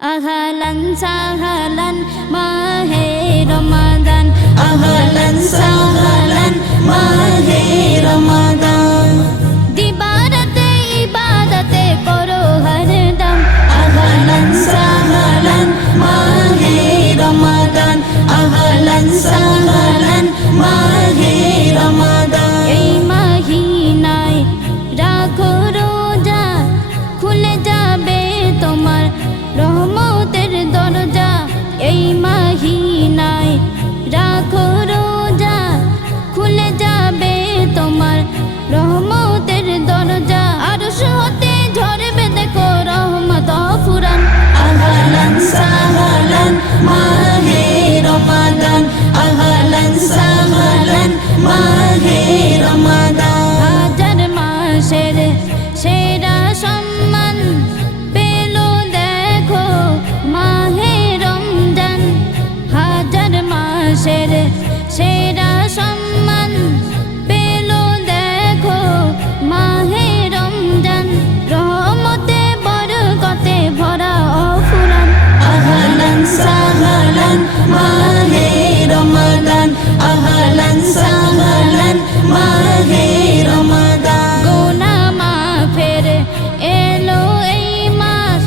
Ahlan sahlan mahe Ramadan, ahlan sahlan mahe Ramadan. Dibarate ibadate koro hardam, ahlan sahlan mahe Ramadan, ahlan sahlan mahe Ramadan. Ei mahinay rakho roja, khule jabe tomar রহমতের দরজা। এই মাহিনায় রাখো রোজা, খুলে যাবে তোমার রহমতের দরজা। আরশ হতে ঝরবে দেখো রহমত ফুরান, আহলান সাহলান মাহে রমাদান, আহলান সাহলান মাহে রমাদান। হাজার মাসের সেরা সম্মান সেরা সম্মান পেল দেখো মাহে রমজান। রহমতে বরকতে ভরা অফুরান, আহলান সাহলান মাহে রমাদান, আহলান সাহলান মাহে রমাদান। গুনাহ মাফের এলো এই মাস,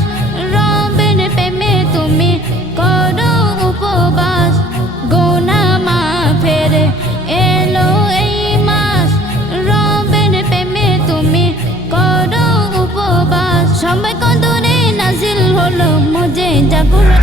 রবের প্রেমে তুমি করো উপবাস। এলো এই মাস, রবের প্রেমে তুমি করো উপবাস। সময় কদরে নাজিল হলো মুজেজা কুরআন।